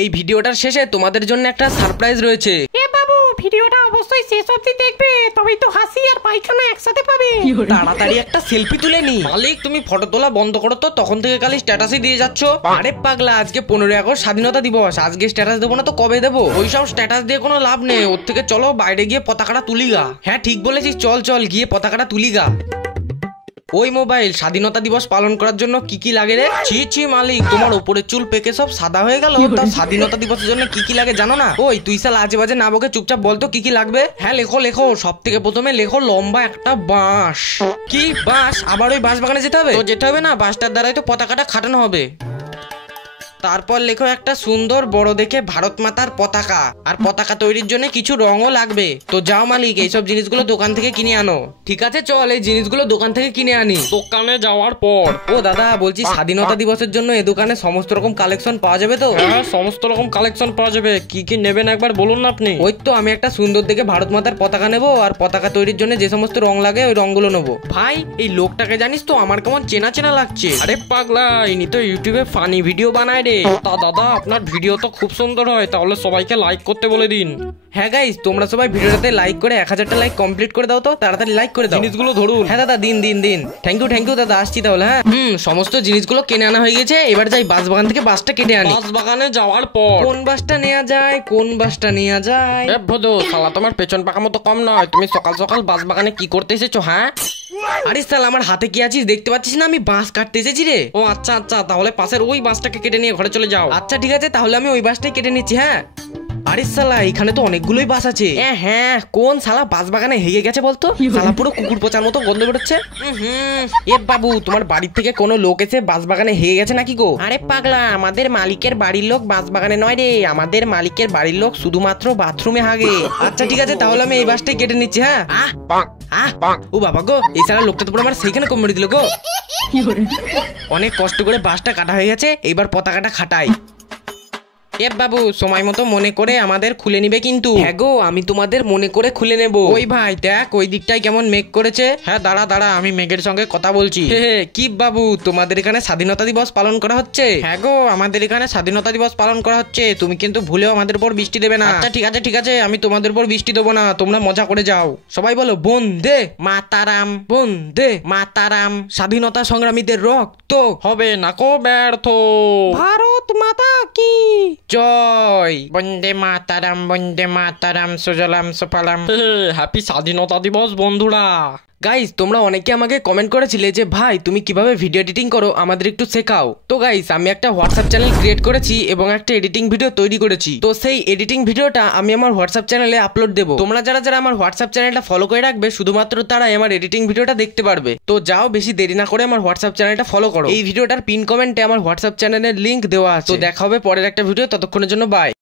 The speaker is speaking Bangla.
এই ভিডিওটার শেষে তোমাদের জন্য একটা সারপ্রাইজ রয়েছে। এ বাবু, ভিডিওটা অবশ্যই শেষ অবধি দেখবে, তবেই তো হাসি আর পায়খানা একসাথে পাবে। তাড়াতাড়ি একটা সেলফি তুলে নি। মালিক তুমি ফটো তোলা বন্ধ করো তো, তখন থেকে খালি স্ট্যাটাসই দিয়ে যাচ্ছ। আরে পাগলা, আজকে 15 আগস্ট স্বাধীনতা দিবস, আজকে স্ট্যাটাস দেবো না তো কবে দেবো? ওইসব স্ট্যাটাস দিয়ে কোনো লাভ নেই, ওর থেকে চলো বাইরে গিয়ে পতাকাটা তুলিগা। হ্যাঁ ঠিক বলেছিস, চল চল গিয়ে পতাকাটা তুলিগা। ওই মোবাইল, স্বাধীনতা দিবস পালন করার জন্য কি কি লাগে রে? ছি ছি মালিক, তোমার উপরের চুল পেকে সব সাদা হয়ে গেল, তাও স্বাধীনতা দিবসের জন্য কি কি লাগে জানো না? ওই তুই সাল আজে বাজে না বকে চুপচাপ বলতো কি কি লাগবে। হ্যাঁ লেখো লেখো, সব থেকে প্রথমে লেখো লম্বা একটা বাঁশ। কি বাঁশ? আবার ওই বাঁশ বাগানে যেতে হবে? তো যেতে হবে না, বাঁশটার দ্বারাই তো পতাকাটা খাটানো হবে। তারপর লেখো একটা সুন্দর বড় দেখে ভারত মাতার পতাকা, আর পতাকা তৈরির জন্য কিছু রঙও লাগবে। তো যাও মালিক, এইসব জিনিসগুলো দোকান থেকে কিনে আনো। ঠিক আছে চল, এই জিনিসগুলো দোকান থেকে কিনে আনি। দোকানে যাওয়ার পর ও দাদা, বলছি স্বাধীনতা দিবসের জন্য এই দোকানে সমস্ত রকম কালেকশন পাওয়া যাবে তো? হ্যাঁ, সমস্ত রকম কালেকশন পাওয়া যাবে। কি কি নেবেন একবার বলুন না আপনি। ওই তো আমি একটা সুন্দর দেখে ভারত মাতার পতাকা নেবো, আর পতাকা তৈরির জন্য যে সমস্ত রং লাগে ওই রংগুলো নেবো। ভাই এই লোকটাকে জানিস তো, আমার কেমন চেনা চেনা লাগছে। আরে পাগলা, ইনি তো ইউটিউবে ফানি ভিডিও বানায় রে। তা দাদা, আপনার ভিডিও তো খুব সুন্দর হয়, তাহলে সবাইকে লাইক করতে বলে দিন। হ্যাঁ গাইস, তোমরা সবাই ভিডিওটাতে লাইক করে 1000টা লাইক কমপ্লিট করে দাও তো, তাড়াতাড়ি লাইক করে দাও। জিনিসগুলো ধরুন। হ্যাঁ দাদা, দিন দিন দিন। থ্যাংক ইউ দাদা, আসছি তাহলে। হ্যাঁ সমস্ত জিনিসগুলো কিনে আনা হয়ে গেছে, এবার যাই বাস বাগান থেকে বাসটা কেটে আনি। বাস বাগানে যাওয়ার পর কোন বাসটা নেওয়া যায়, কোন বাসটা নেওয়া যায়? এ ভদো শালা, তোমার পেছন পাকা মতো কম নয়। তুমি সকাল সকাল বাস বাগানে কি করতে এসেছো? হ্যাঁ আরে সাল, আমার হাতে কি আছিস দেখতে পাচ্ছিস না? আমি বাঁশ কাটতে এসেছি রে। ও আচ্ছা আচ্ছা, তাহলে পাশের ওই বাসটাকে কেটে নিয়ে ঘরে চলে যাও। আচ্ছা ঠিক আছে, তাহলে আমি ওই বাসটাই কেটে নিচ্ছি। হ্যাঁ আরে সালা, এখানে তো অনেকগুলোই বাস আছে। হ্যাঁ, কোন শালা বাস বাগানে হেগে গেছে বলতো? শালা পুরো কুকুর পচার মতো গন্ধ বেরোচ্ছে। এ বাবু, তোমার বাড়ির থেকে কোনো লোক এসে বাস বাগানে হেগে গেছে নাকি গো? আরে পাগলা, আমাদের মালিকের বাড়ির লোক বাস বাগানে নয় রে, আমাদের মালিকের বাড়ির লোক শুধুমাত্র বাথরুমে হাগে। আচ্ছা ঠিক আছে, তাহলে আমি এই বাসটাই কেটে নিচ্ছি। হ্যাঁ ও বাবা গো, এই শালা লোকটা তো পুরো আমার সেইখানে কমে দিল গো। অনেক কষ্ট করে বাসটা কাটা হয়ে গেছে, এইবার পতাকাটা খাটাই। এ বাবু, সময় মতো মনে করে আমাদের খুলে নিবে কিন্তু। হ্যাঁ গো, আমি তোমাদের মনে করে খুলে নেব। ওই ভাই দেখ, ওই দিকটাই কেমন মেঘ করেছে। হ্যাঁ দাঁড়া দাঁড়া, আমি মেঘের সঙ্গে কথা বলছি। কি বাবু, তোমাদের এখানে স্বাধীনতা দিবস পালন করা হচ্ছে? হ্যাঁ গো, আমাদের এখানে স্বাধীনতা দিবস পালন করা হচ্ছে, তুমি কিন্তু ভুলেও আমাদের উপর বৃষ্টি দেবে না। আচ্ছা ঠিক আছে, আমি তোমাদের উপর বৃষ্টি দেবো না, তোমরা মজা করে যাও। সবাই বলো বন্দে মাতারাম, বন্দে মাতারাম। স্বাধীনতা সংগ্রামীদের রক্ত হবে না কো ব্যর্থ। ভারত মাতা কি জয়। বন্দে মাতারাম, সুজলাম সুফলাম। হ্যাপি স্বাধীনতা দিবস বন্ধুরা। গাইস, তোমরা অনেকে আমাকে কমেন্ট করেছিলে যে ভাই তুমি কিভাবে ভিডিও এডিটিং করো, আমাদের একটু শেখাও। তো গাইস, আমি একটা হোয়াটসঅ্যাপ চ্যানেল ক্রিয়েট করেছি এবং একটা এডিটিং ভিডিও তৈরি করেছি। তো সেই এডিটিং ভিডিওটা আমি আমার হোয়াটসঅ্যাপ চ্যানেলে আপলোড দেবো। তোমরা যারা যারা আমার হোয়াটসঅ্যাপ চ্যানেলটা ফলো করে রাখবে, শুধুমাত্র তারাই আমার এডিটিং ভিডিওটা দেখতে পারবে। তো যাও, বেশি দেরি না করে আমার হোয়াটসঅ্যাপ চ্যানেলটা ফলো করো। এই ভিডিওটার পিন কমেন্টে আমার হোয়াটসঅ্যাপ চ্যানেলের লিংক দেওয়া আছে। তো দেখা হবে পরের একটা ভিডিও, ততক্ষণের জন্য বাই।